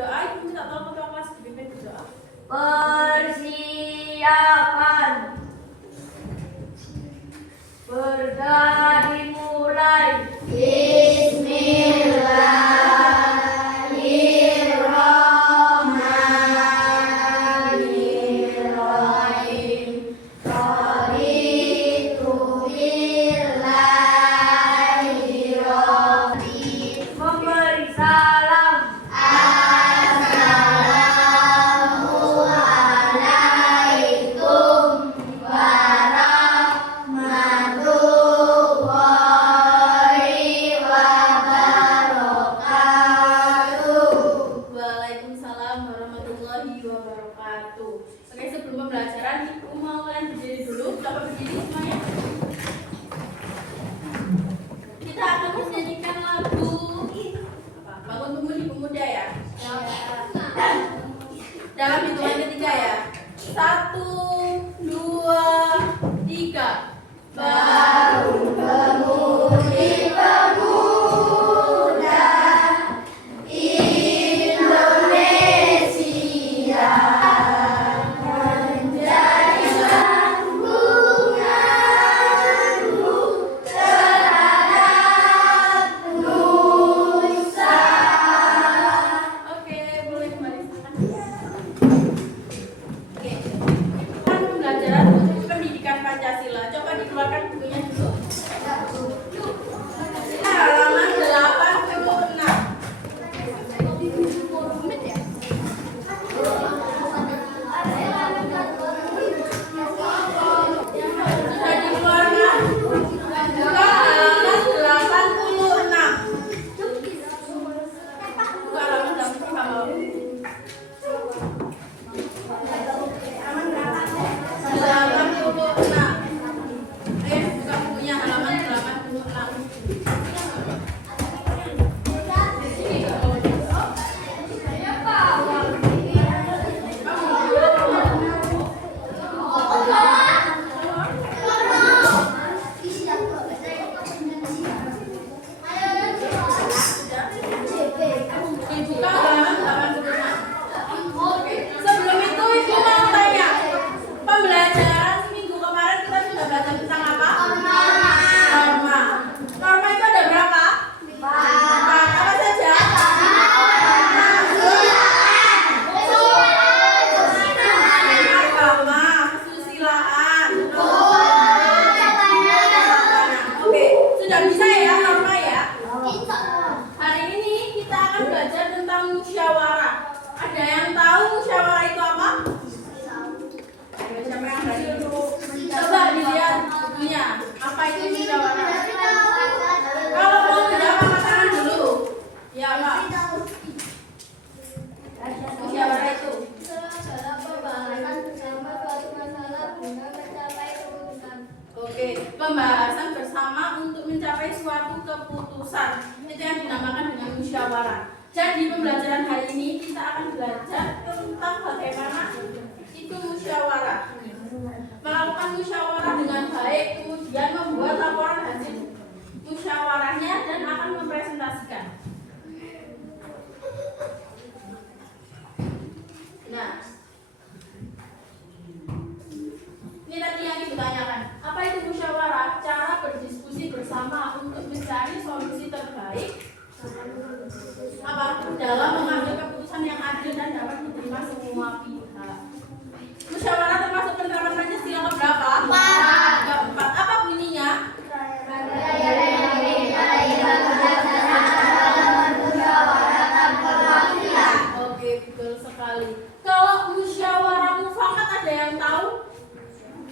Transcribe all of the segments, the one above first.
berdoa, ibu minta tolong ketua kelas dipimpin berdoa. Persiapan. Berdoa dimulai. Bismillahirrahmanirrahim. Raditu billahi rabbi. Memberi salam. Assalamualaikum warahmatullahi wabarakatuh. Waalaikumsalam warahmatullahi wabarakatuh. Oke, sebelum pembelajaran, ibu mau kalian berdiri dulu. Coba berdiri semuanya. Kita akan menyanyikan lagu Bangun Pemudi Pemuda ya. Dalam hitungan ketiga ya. 1, 2, 3. Bangun pemudi pemuda Indonesia, menjadikan bungamu terhadap nusa. Oke, boleh kembali silakan. Oke. Kan pembelajaran untuk pendidikan Pancasila. Coba dikeluarkan bukunya dulu. Halaman 86. Sudah dikeluarkan? Buka halaman 86. Buka halaman 86. 86. Buka bukunya halaman 86. Dibuka halaman 86. Oke. Sebelum itu ibu mau tanya, pembelajaran seminggu kemarin kita sudah belajar tentang apa? Norma. Norma itu ada berapa? 4. Apa saja? Agama, kesusilaan. Oke, sudah bisa ya norma ya? Hari ini kita akan belajar tentang musyawarah. Ada yang tahu musyawarah itu apa? Siapa yang berani? Coba dilihat bukunya. Apa itu musyawarah? Kalau mau menjawab angkat tangan dulu. Ya, Pak. Musyawarah itu. Oke, pembahasan bersama untuk mencapai suatu keputusan. Itu yang dinamakan dengan musyawarah. Jadi pembelajaran hari ini kita akan belajar tentang bagaimana itu musyawarah. Melakukan musyawarah dengan baik, kemudian membuat laporan hasil musyawarahnya dan akan mempresentasikan. Nah, ini tadi yang ibu tanyakan. Apa itu musyawarah? Cara berdiskusi bersama untuk mencari solusi terbaik apa dalam mengambil keputusan yang adil dan dapat diterima semua pihak. Musyawarah termasuk penerapan Pancasila keberapa? Keempat. Apa bunyinya? Oke, betul sekali. Kalau musyawarah mufakat ada yang tahu?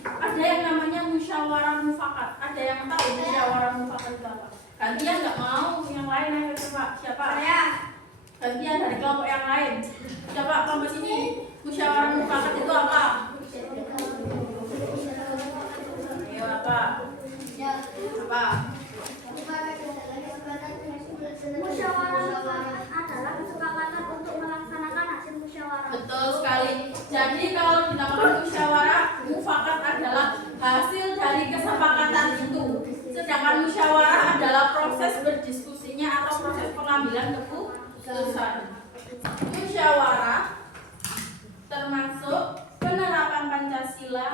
Ada yang namanya musyawarah mufakat. Ada yang tahu musyawarah mufakat itu apa? Gantian nggak mau yang lain ayo coba. Siapa? Saya. Gantian dari kelompok yang lain. Coba kelompok sini. Musyawarah mufakat itu apa? Ayo apa? Apa? Musyawarah adalah kesepakatan untuk melaksanakan hasil musyawarah. Betul sekali. Jadi kalau dinamakan musyawarah mufakat adalah hasil dari kesepakatan itu. Sedangkan musyawarah adalah proses berdiskusinya atau proses pengambilan keputusan. musyawarah termasuk penerapan Pancasila.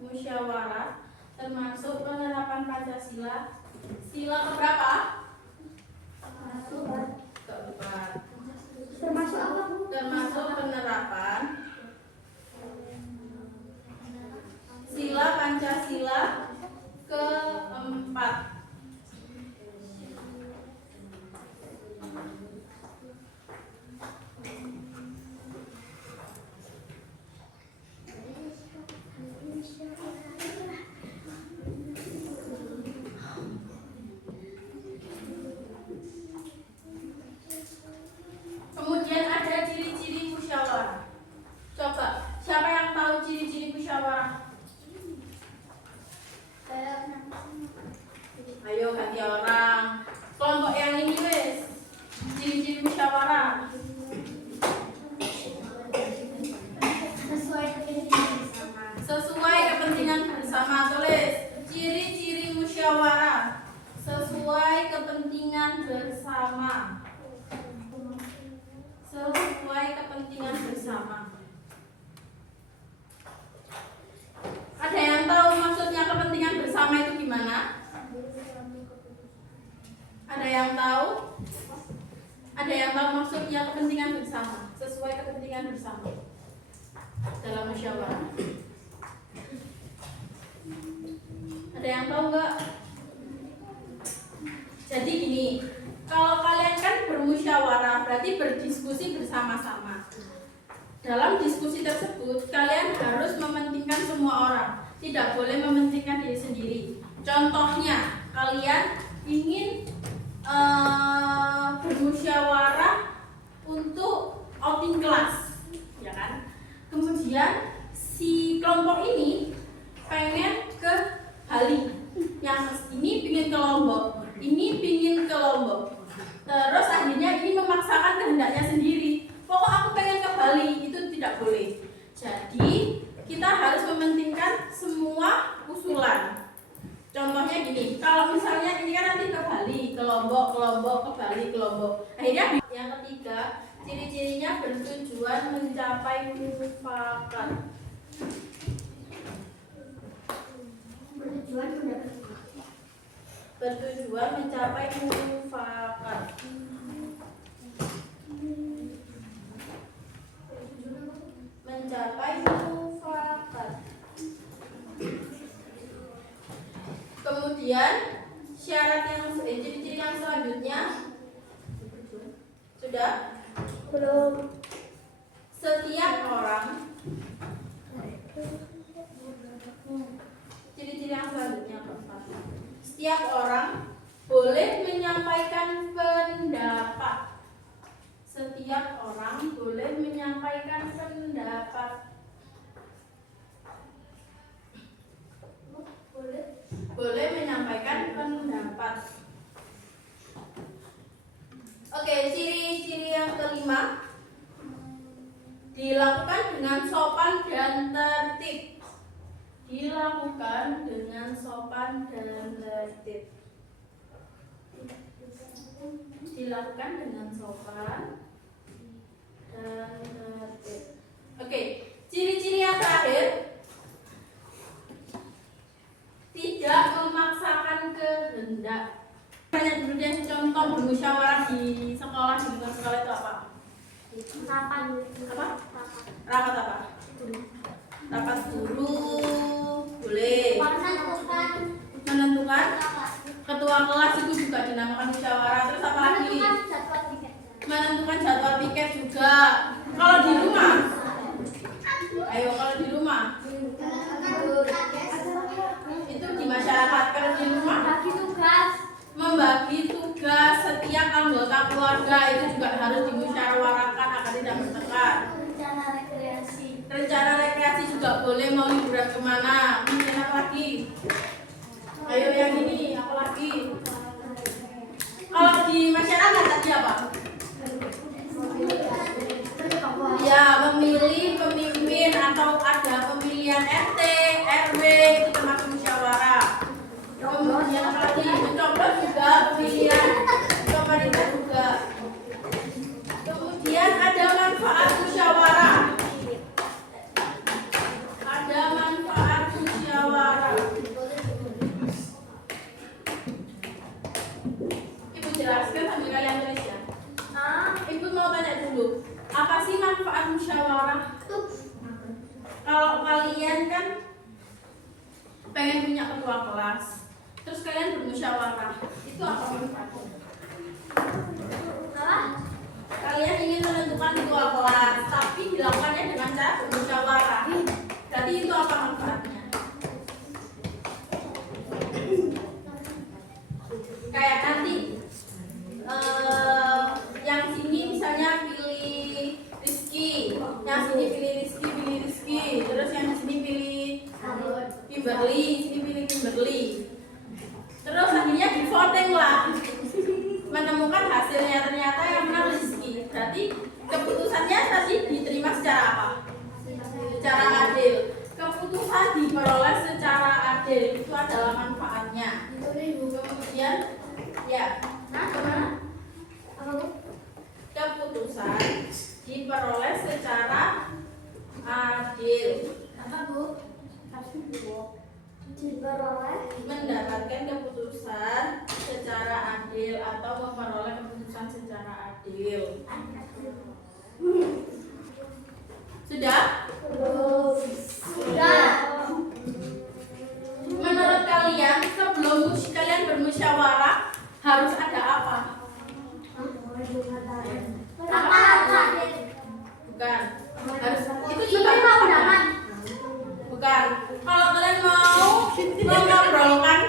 Musyawarah termasuk penerapan Pancasila. Sila keberapa? Keempat. Termasuk apa, Bu? Termasuk penerapan sila Pancasila keempat. Kemudian ada ciri-ciri musyawarah. Coba, siapa yang tahu ciri-ciri musyawarah? Ayo ganti orang. Kelompok yang ini wes. Ciri-ciri musyawarah. Sesuai kepentingan bersama. Tulis. Ciri-ciri musyawarah. Sesuai kepentingan bersama. Sesuai kepentingan bersama. Ada yang tahu maksudnya kepentingan bersama itu gimana? Ada yang tahu? Ada yang tahu maksudnya kepentingan bersama? Sesuai kepentingan bersama dalam musyawarah. Ada yang tahu nggak? Jadi gini, kalau kalian kan bermusyawarah berarti berdiskusi bersama-sama. Dalam diskusi tersebut kalian harus mementingkan semua orang, tidak boleh mementingkan diri sendiri. Contohnya, kalian ingin bermusyawarah untuk outing kelas, ya kan? Kemudian si kelompok ini pengen ke Bali, yang ini pingin ke Lombok, ini pingin ke Lombok. Terus akhirnya ini memaksakan kehendaknya sendiri. Pokok aku pengen ke Bali, itu tidak boleh. Jadi kita harus mementingkan semua usulan. Contohnya gini, kalau misalnya ini kan nanti ke Bali, ke Lombok, ke Bali, ke Lombok. Akhirnya yang ketiga, ciri-cirinya bertujuan mencapai mufakat. Bertujuan mencapai mufakat. Mencapai mufakat. Kemudian syarat yang ciri-ciri yang selanjutnya sudah Belum. setiap orang. Ciri-ciri yang selanjutnya keempat. Setiap orang boleh menyampaikan pendapat. Setiap orang boleh menyampaikan pendapat. Boleh menyampaikan pendapat. Oke, ciri-ciri yang kelima, dilakukan dengan sopan dan tertib. Dilakukan dengan sopan dan tertib. Dilakukan dengan sopan dan tertib. Oke, ciri-ciri yang terakhir, tidak memaksakan kehendak. Banyak dulu deh contoh bermusyawarah di sekolah, di lingkungan sekolah itu apa? Rapat. Apa? Rapat apa? Rapat guru, boleh. Menentukan ketua kelas itu juga dinamakan musyawarah. Terus apa lagi? Menentukan jadwal piket juga. Kalau di rumah, ayo kalau di rumah itu di masyarakat. Kalau di rumah membagi tugas setiap anggota keluarga itu juga harus dimusyawarahkan agar tidak bertengkar. Rencana rekreasi juga boleh, mau liburan kemana, kemudian apa lagi? Ayo yang ini, apa lagi? Kalau di masyarakat tadi apa? Ya, memilih pemimpin atau ada pemilihan RT, RW itu termasuk musyawarah. Kemudian apa lagi? Mencoblos juga pemilihan pemerintah juga. musyawarah? Kalau kalian kan pengen punya ketua kelas, terus kalian bermusyawarah, itu apa manfaatnya? Kalian ingin menentukan ketua kelas, tapi dilakukannya dengan cara bermusyawarah. Berarti itu apa manfaatnya? Kayak nanti yang sini misalnya pilih Rizky, yang sini pilih Rizky, terus yang sini pilih Kimberly, sini pilih Kimberly. Terus akhirnya di voting lah, menemukan hasilnya ternyata yang menang Rizky. Berarti keputusannya tadi diterima secara apa? Secara adil. Keputusan diperoleh secara adil, itu adalah manfaatnya. Kemudian ya, kemana? Keputusan diperoleh secara adil. Apa Bu? Diperoleh Mendapatkan keputusan secara adil atau memperoleh keputusan secara adil. Sudah? Sudah. Menurut kalian sebelum kalian bermusyawarah harus ada apa? Bukan. Harus itu juga undangan. bukan. Kalau kalian mau mengobrolkan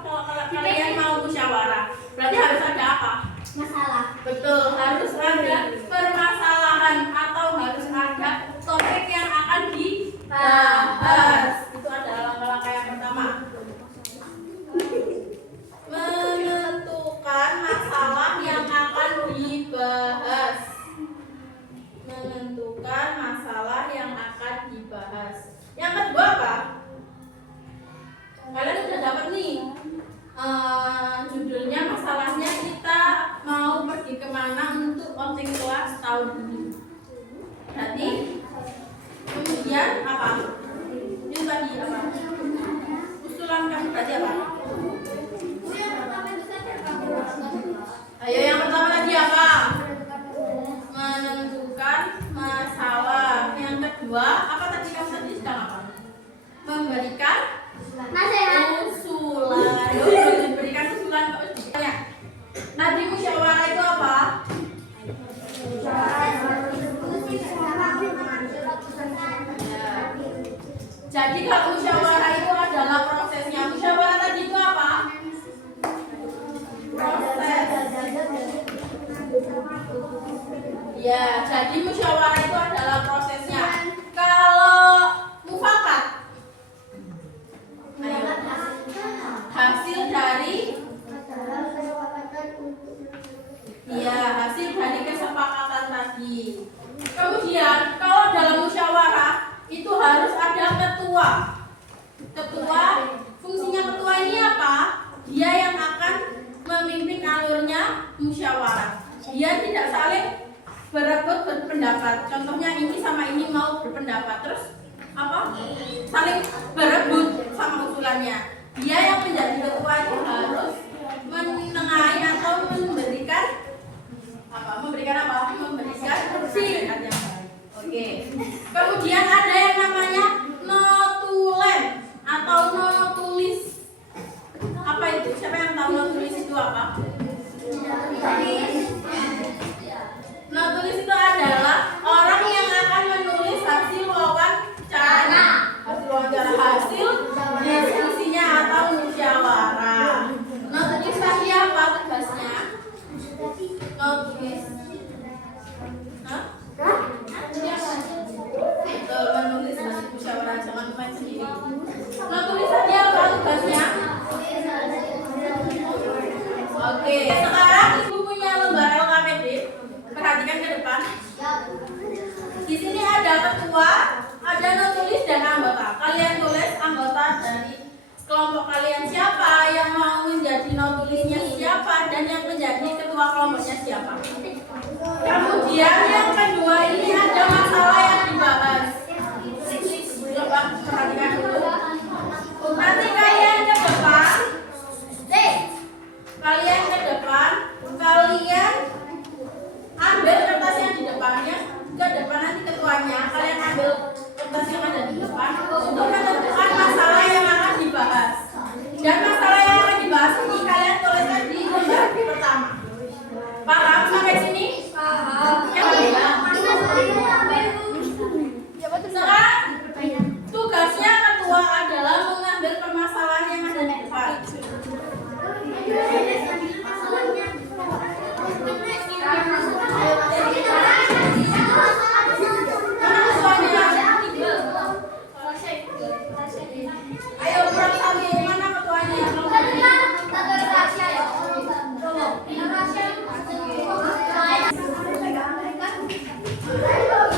kalau kalian mau musyawarah, berarti harus ada apa? Masalah. Betul, harus ada permasalahan atau harus ada topik yang akan dibahas. Itu adalah langkah-langkah yang pertama. Menentukan masalah yang akan dibahas. Menentukan masalah yang akan dibahas. Yang kedua apa? Kalian udah dapat nih judulnya, masalahnya kita mau pergi kemana untuk outing kelas tahun ini. Berarti kemudian apa? Itu tadi apa? Usulan kamu berarti apa? Ayo yang pertama tadi apa? Menentukan masalah. Yang kedua apa tadi kamu tadi sedang apa? Memberikan usulan. Diberikan usulan ya. Tadi musyawarah itu apa? Jadi kalau musyawarah itu adalah prosesnya. Musyawarah tadi itu apa? Proses. Ya, jadi musyawarah itu adalah prosesnya. Kalau mufakat, hasil dari hasil dari kesepakatan tadi. Kemudian kalau dalam musyawarah itu harus ada ketua. Ketua, fungsinya ketua ini apa? Dia yang akan memimpin alurnya musyawarah. Dia tidak saling berebut berpendapat. Contohnya ini sama ini mau berpendapat, terus apa? Saling berebut sama usulannya. Dia yang menjadi ketua itu harus menengahi atau memberikan apa? Memberikan kursi. Oke. Kemudian ada yang namanya notulen atau notulis. Apa itu? Siapa yang tahu notulis itu apa? Notulis itu adalah orang yang akan menulis hasil wawancara. Hasil diskusinya atau musyawarah. Notulis tadi apa tugasnya? Notulis. Betul, menulis hasil musyawarah, jangan main sendiri. Notulis tadi apa tugasnya? Oke, sekarang ibu punya lembar LKPD. Perhatikan ke depan. Di sini ada ketua, ada notulis dan anggota. Kalian tulis anggota dari kelompok kalian siapa, yang mau menjadi notulisnya siapa, dan yang menjadi ketua kelompoknya siapa. Kemudian yang kedua ini ada masalah yang dibahas. Coba perhatikan dulu. Nanti kalian ke depan. Kalian ambil kertas yang di depannya,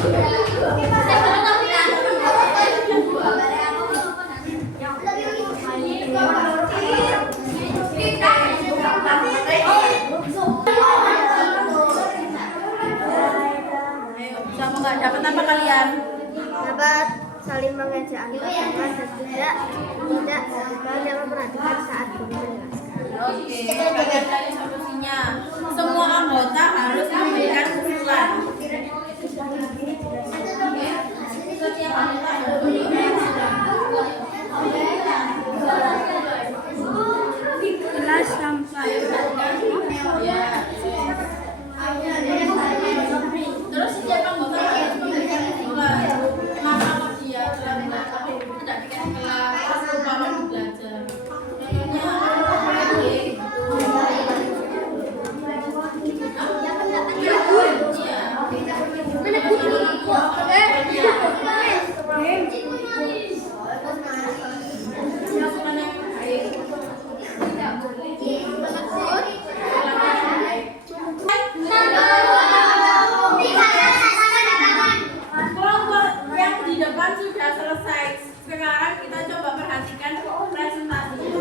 Kamu nggak dapat apa kalian? Dapat saling mengejek antar teman dan tidak saling memperhatikan saat guru menjelaskan. Oke, kalian cari solusinya. Semua anggota harus memberikan usulan. Setiap anggota harus Kelas sampai ya. Terus setiap anggota harus memberikan usulan. Kenapa kok dia lambat? Tapi tidak bikin kelas lupa waktu belajar. Kelompok yang di depan sudah selesai. Sekarang kita coba perhatikan presentasinya.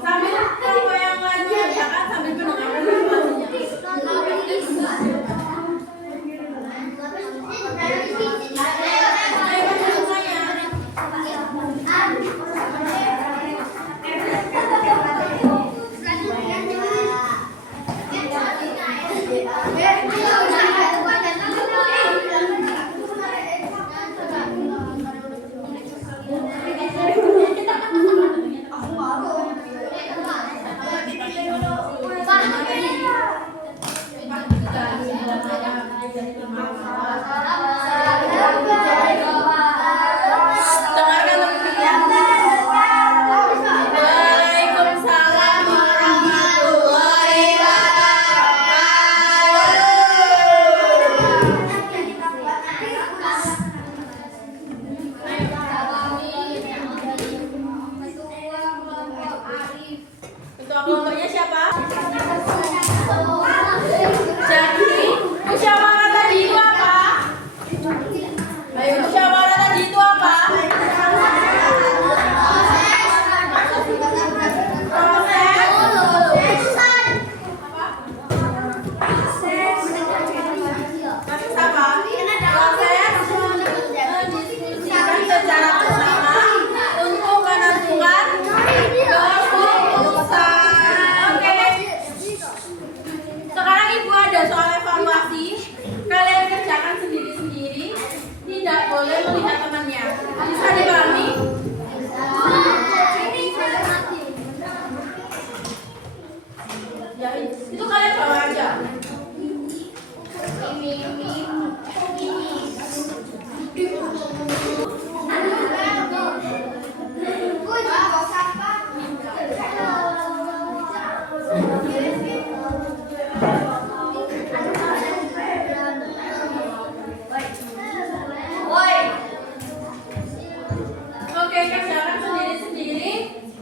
Sambil kelompok yang lain mengerjakan sambil mendengarkan presentasinya. Ayo semuanya. Dengarkan teman-teman. Waalaikumsalam warahmatullahi wabarakatuh. Ketua kelompoknya siapa? Jadi, musyawarah tadi itu apa? Ayo, musyawarah tadi itu apa? Proses apa? Proses mendiskusikan secara bersama untuk menentukan keputusan. Oke. Sekarang Ibu ada soal evaluasi. Kalian kerjakan sendiri-sendiri. Tidak boleh melihat temannya. Bisa dipahami? Ya, itu kalian bawa aja. Oke, kerjakan sendiri-sendiri.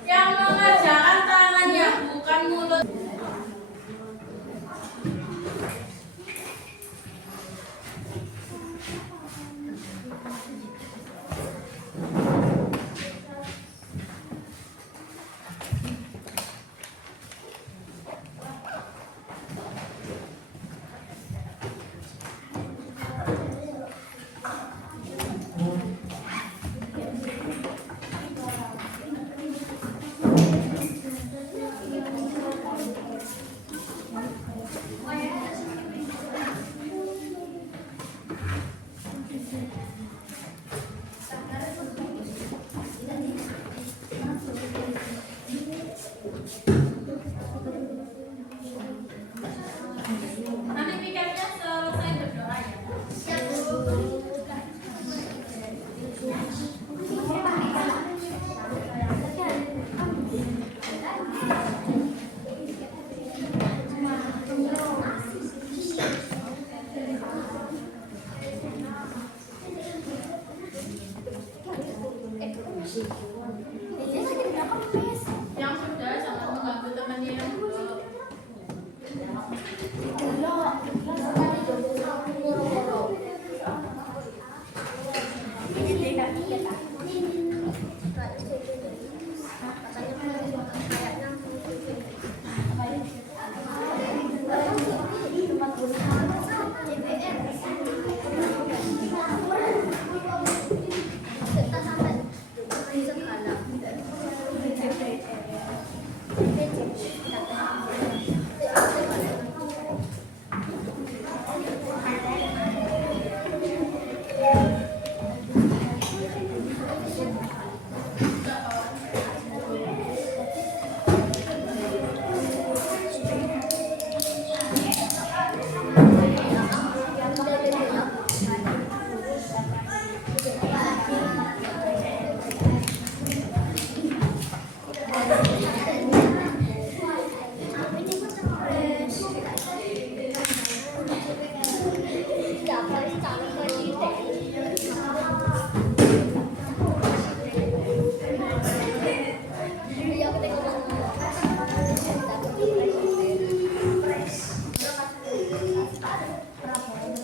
Yang mengerjakan tangannya, bukan mulut.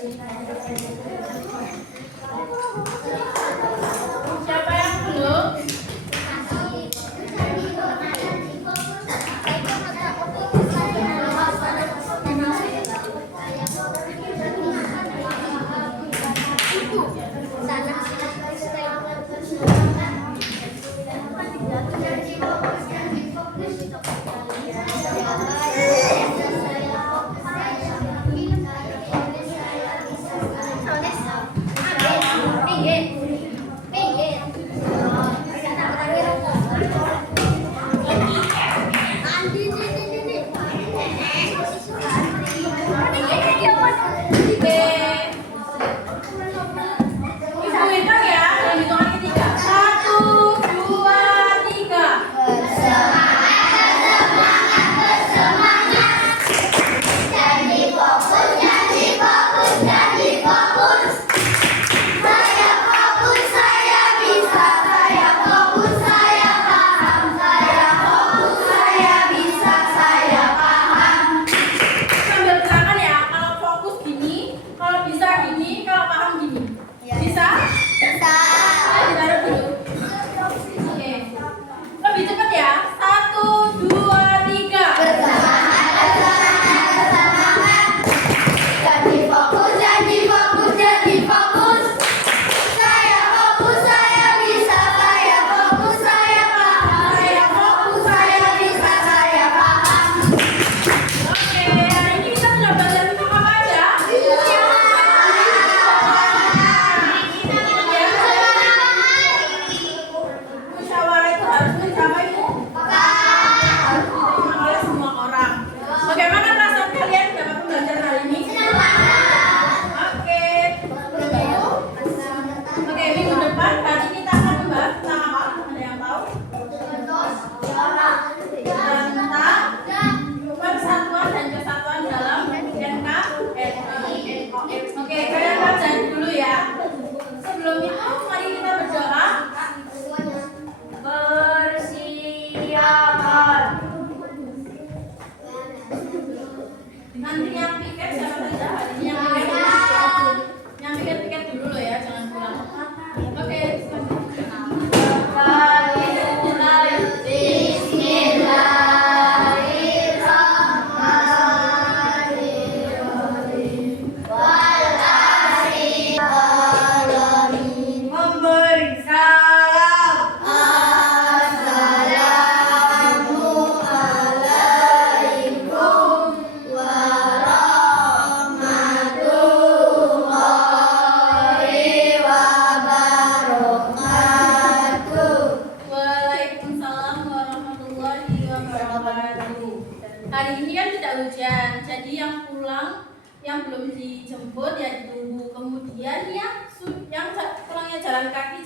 Siapa yang belum? Ibu hitung ya, dalam hitungan ketiga. 1, 2, 3. Jadi fokus, jadi fokus, jadi fokus. Saya fokus, saya bisa. Saya fokus, saya paham. Saya fokus, saya bisa. Saya paham. Sambil gerakan ya, kalau fokus gini, kalau bisa gini, kalau paham gini. Bisa? Bisa. Ditaruh dulu. Oke. Lebih cepat ya. 1, 2, 3. Jadi fokus, jadi fokus, jadi fokus. Saya fokus, saya bisa. Saya fokus, saya paham. Saya fokus, saya bisa. Saya paham. Oke, hari ini kita sudah belajar tentang apa aja? Musyawarah itu harus mencapai diterima oleh semua orang. Bagaimana perasaan kalian dapat belajar hari ini? Oke. Oke, minggu depan berarti kita akan membahas tentang apa? Ada yang tahu? Tentang persatuan dan kesatuan dalam NKRI. Oke, kalian baca dulu ya. Sebelum itu, mari kita berdoa. Persiapan. Nanti yang piket siapa saja hari ini yang piket dulu loh ya, jangan pulang. Oke. Memberi salam. Assalamualaikum warahmatullahi wabarakatuh. Waalaikumsalam warahmatullahi wabarakatuh. Hari ini kan tidak hujan, jadi yang pulang, yang belum dijemput ya ditunggu. Kemudian yang pulangnya jalan kaki